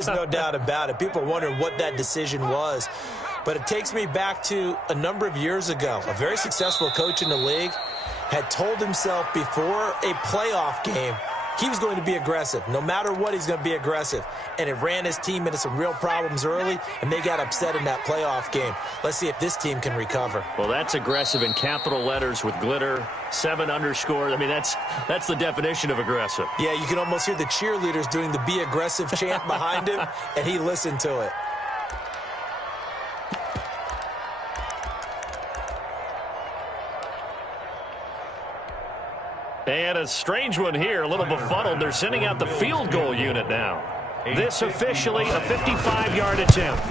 There's no doubt about it. People are wondering what that decision was. But it takes me back to a number of years ago. A very successful coach in the league had told himself before a playoff game he was going to be aggressive. No matter what, he's going to be aggressive. And it ran his team into some real problems early, and they got upset in that playoff game. Let's see if this team can recover. Well, that's aggressive in capital letters with glitter, 7 underscores. I mean, that's the definition of aggressive. Yeah, you can almost hear the cheerleaders doing the be aggressive chant behind him, and he listened to it. And a strange one here, a little befuddled. They're sending out the field goal unit now. This officially a 55-yard attempt.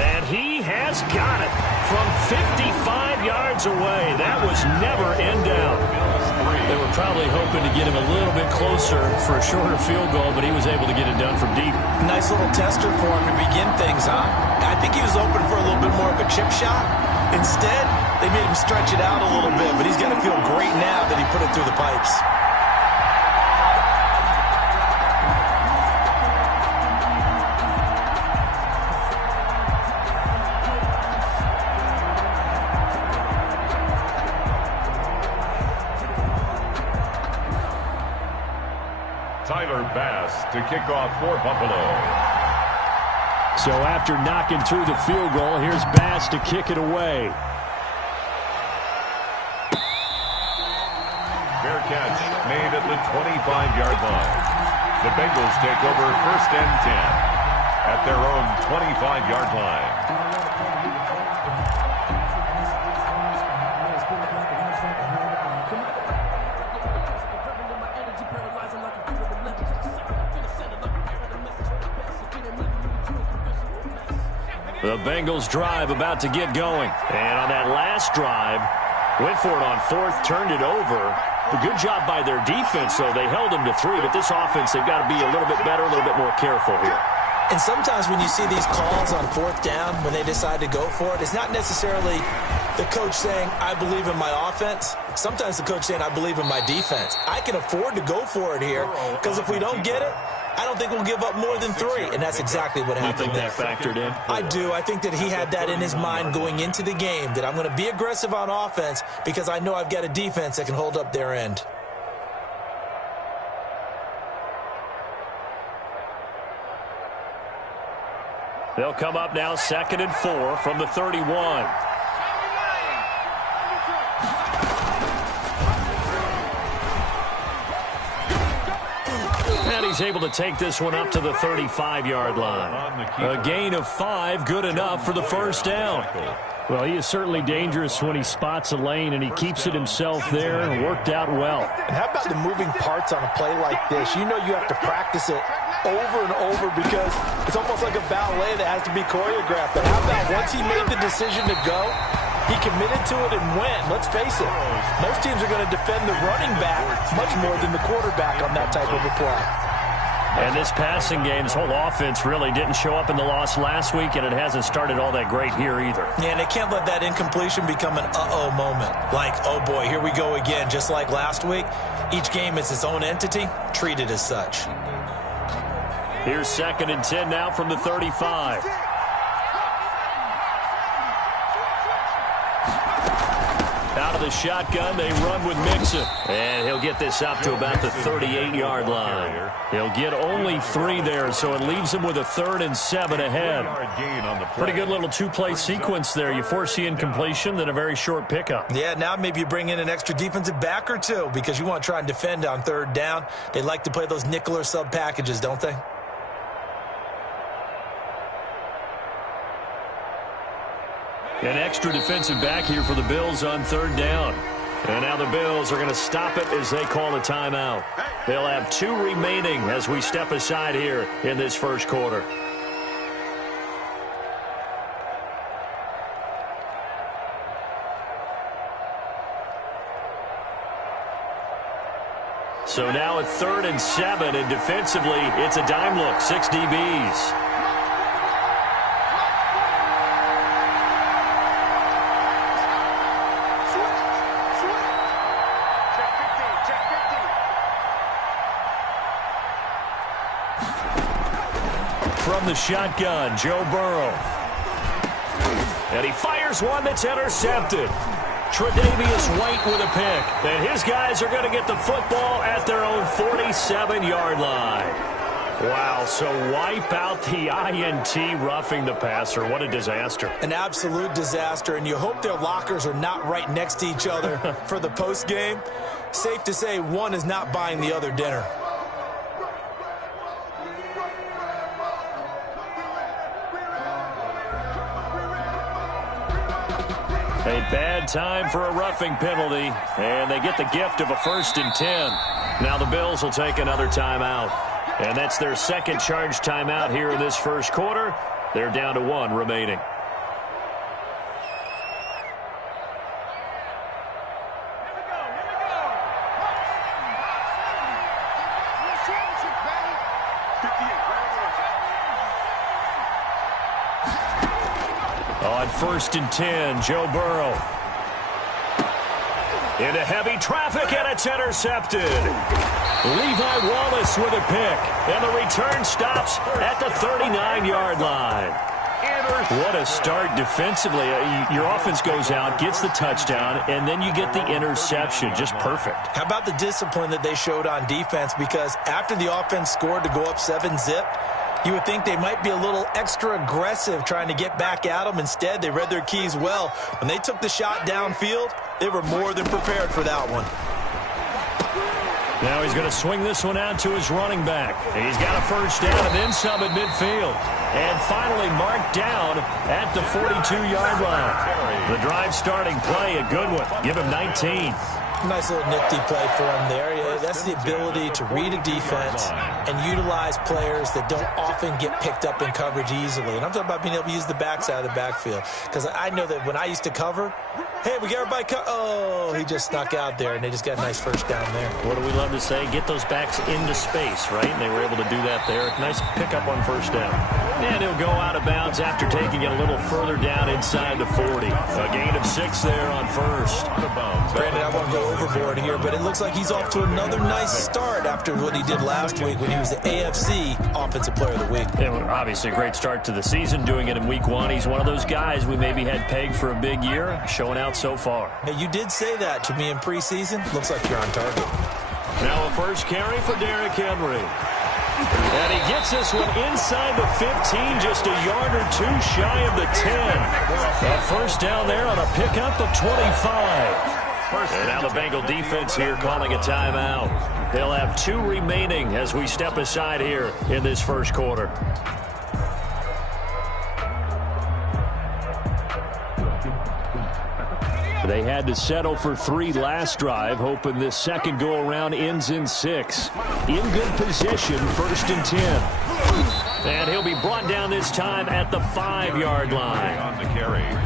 And he has got it from 55 yards away. That was never in doubt. They were probably hoping to get him a little bit closer for a shorter field goal, but he was able to get it done from deep. Nice little tester for him to begin things, huh? I think he was open for a little bit more of a chip shot. Instead, they made him stretch it out a little bit, but he's got to feel great now that he put it through the pipes. Tyler Bass to kick off for Buffalo. So after knocking through the field goal, here's Bass to kick it away. Fair catch made at the 25-yard line. The Bengals take over 1st and 10 at their own 25-yard line. The Bengals drive about to get going. And on that last drive, went for it on 4th, turned it over. A good job by their defense, though. They held them to 3, but this offense, they've got to be a little bit better, a little bit more careful here. And sometimes when you see these calls on 4th down, when they decide to go for it, it's not necessarily the coach saying, I believe in my offense. Sometimes the coach saying, I believe in my defense. I can afford to go for it here, because if we don't get it, I don't think we'll give up more than 3, and that's exactly what happened there. You think that factored in? I do. I think that he had that in his mind going into the game, that I'm going to be aggressive on offense because I know I've got a defense that can hold up their end. They'll come up now 2nd and 4 from the 31. And he's able to take this one up to the 35-yard line. A gain of 5, good enough for the 1st down. Well, he is certainly dangerous when he spots a lane, and he keeps it himself there and worked out well. And how about the moving parts on a play like this? You know you have to practice it over and over because it's almost like a ballet that has to be choreographed. But how about once he made the decision to go, he committed to it and went. Let's face it, most teams are going to defend the running back much more than the quarterback on that type of a play. And this passing game, this whole offense really didn't show up in the loss last week, and it hasn't started all that great here either. Yeah, and they can't let that incompletion become an uh-oh moment. Like, oh boy, here we go again, just like last week. Each game is its own entity, treated as such. Here's 2nd and 10 now from the 35. Out of the shotgun, they run with Mixon. And he'll get this up to about the 38-yard line. He'll get only 3 there, so it leaves him with a 3rd and 7 ahead. Pretty good little 2-play sequence there. You force the incompletion, then a very short pickup. Yeah, now maybe you bring in an extra defensive back or 2 because you want to try and defend on 3rd down. They like to play those nickel or sub packages, don't they? An extra defensive back here for the Bills on 3rd down. And now the Bills are going to stop it as they call a timeout. They'll have 2 remaining as we step aside here in this 1st quarter. So now at 3rd and 7, and defensively, it's a dime look, 6 DBs. from the shotgun, Joe Burrow. And he fires one that's intercepted. Tre'Davious White with a pick. And his guys are going to get the football at their own 47-yard line. Wow, so wipe out the INT roughing the passer. What a disaster. An absolute disaster, and you hope their lockers are not right next to each other for the post game. Safe to say one is not buying the other dinner. A bad time for a roughing penalty, and they get the gift of a 1st and 10. Now the Bills will take another timeout. And that's their second charge timeout here in this first quarter. They're down to 1 remaining. On 1st and 10, Joe Burrow. Into heavy traffic, and it's intercepted. Levi Wallace with a pick, and the return stops at the 39-yard line. What a start defensively. Your offense goes out, gets the touchdown, and then you get the interception. Just perfect. How about the discipline that they showed on defense? Because after the offense scored to go up 7-zip, you would think they might be a little extra aggressive trying to get back at them. Instead, they read their keys well. When they took the shot downfield, they were more than prepared for that one. Now he's going to swing this one out to his running back. He's got a 1st down and then some at midfield. And finally marked down at the 42-yard line. The drive starting play, a good one. Give him 19. Nice little nifty play for him there. That's the ability to read a defense and utilize players that don't often get picked up in coverage easily. And I'm talking about being able to use the backside of the backfield. Because I know that when I used to cover, hey, we got everybody oh, he just snuck out there, and they just got a nice 1st down there. What do we love to say? Get those backs into space, right? And they were able to do that there. Nice pickup on 1st down. And he'll go out of bounds after taking it a little further down inside the 40. A gain of 6 there on 1st. Brandon, I won't go overboard here, but it looks like he's off to another nice start after what he did last week when he was the AFC Offensive Player of the Week. Yeah, obviously a great start to the season, doing it in week 1. He's one of those guys we maybe had pegged for a big year, showing out so far. Hey, you did say that to me in preseason. Looks like you're on target. Now a 1st carry for Derrick Henry. And he gets this one inside the 15, just a yard or 2 shy of the 10. A 1st down there on a pickup of 25. And now the Bengal defense here calling a timeout. They'll have 2 remaining as we step aside here in this first quarter. They had to settle for 3 last drive, hoping this second go-around ends in 6. In good position, 1st and 10. And he'll be brought down this time at the 5-yard line.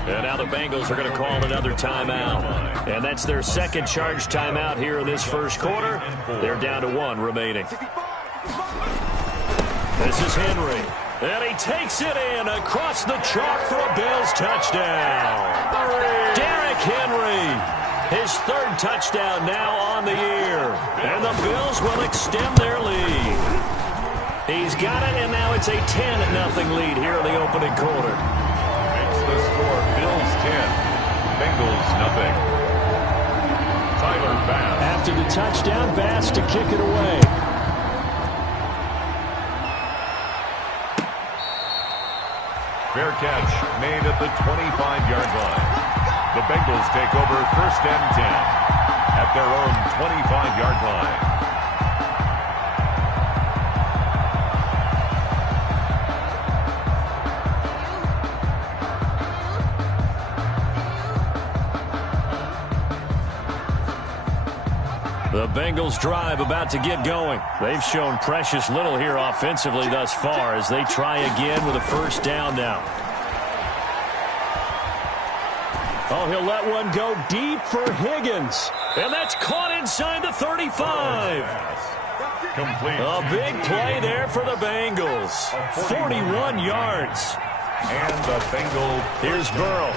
And now the Bengals are going to call another timeout. And that's their second charge timeout here in this first quarter. They're down to 1 remaining. This is Henry. And he takes it in across the chalk for a Bills touchdown. Derrick Henry, his 3rd touchdown now on the year. And the Bills will extend their lead. He's got it, and now it's a 10-0 lead here in the opening quarter. Makes the score Bills 10, Bengals nothing. Tyler Bass. After the touchdown, Bass to kick it away. Fair catch made at the 25-yard line. The Bengals take over 1st and 10 at their own 25-yard line. The Bengals drive about to get going. They've shown precious little here offensively thus far as they try again with a 1st down now. Oh, he'll let one go deep for Higgins. And that's caught inside the 35. Complete. A big play there for the Bengals. 41 yards. And the Bengals. Here's Burrow.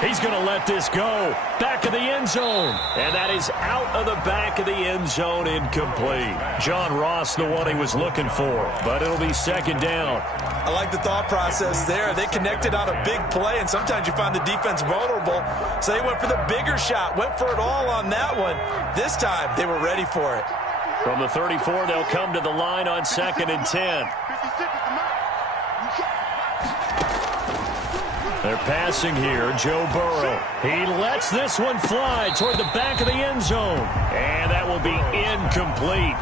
He's going to let this go. Back of the end zone. And that is out of the back of the end zone, incomplete. John Ross, the one he was looking for, but it'll be second down. I like the thought process there. They connected on a big play, and sometimes you find the defense vulnerable. So they went for the bigger shot, went for it all on that one. This time, they were ready for it. From the 34, they'll come to the line on 2nd and 10. They're passing here, Joe Burrow. He lets this one fly toward the back of the end zone. And that will be incomplete.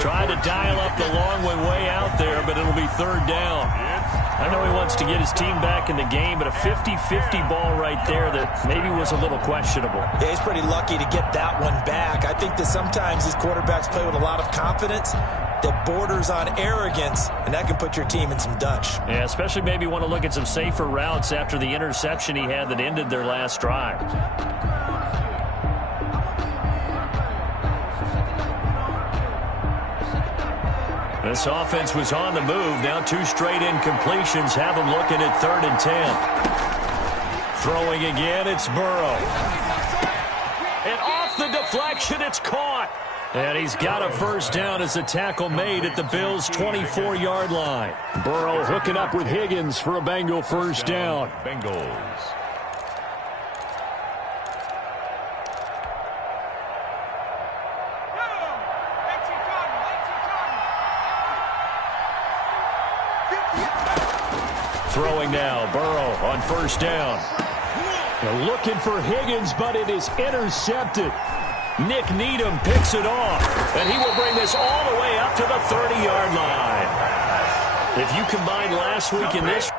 Trying to dial up the long one way out there, but it'll be third down. I know he wants to get his team back in the game, but a 50-50 ball right there that maybe was a little questionable. Yeah, he's pretty lucky to get that one back. I think that sometimes these quarterbacks play with a lot of confidence that borders on arrogance, and that can put your team in some dutch. Yeah, especially maybe want to look at some safer routes after the interception he had that ended their last drive. This offense was on the move. Now 2 straight incompletions have them looking at 3rd and 10. Throwing again, it's Burrow. And off the deflection, it's caught. And he's got a first down as a tackle made at the Bills' 24-yard line. Burrow hooking up with Higgins for a Bengal first down. Bengals. Throwing now, Burrow on first down. They're looking for Higgins, but it is intercepted. Nick Needham picks it off, and he will bring this all the way up to the 30-yard line. If you combine last week and this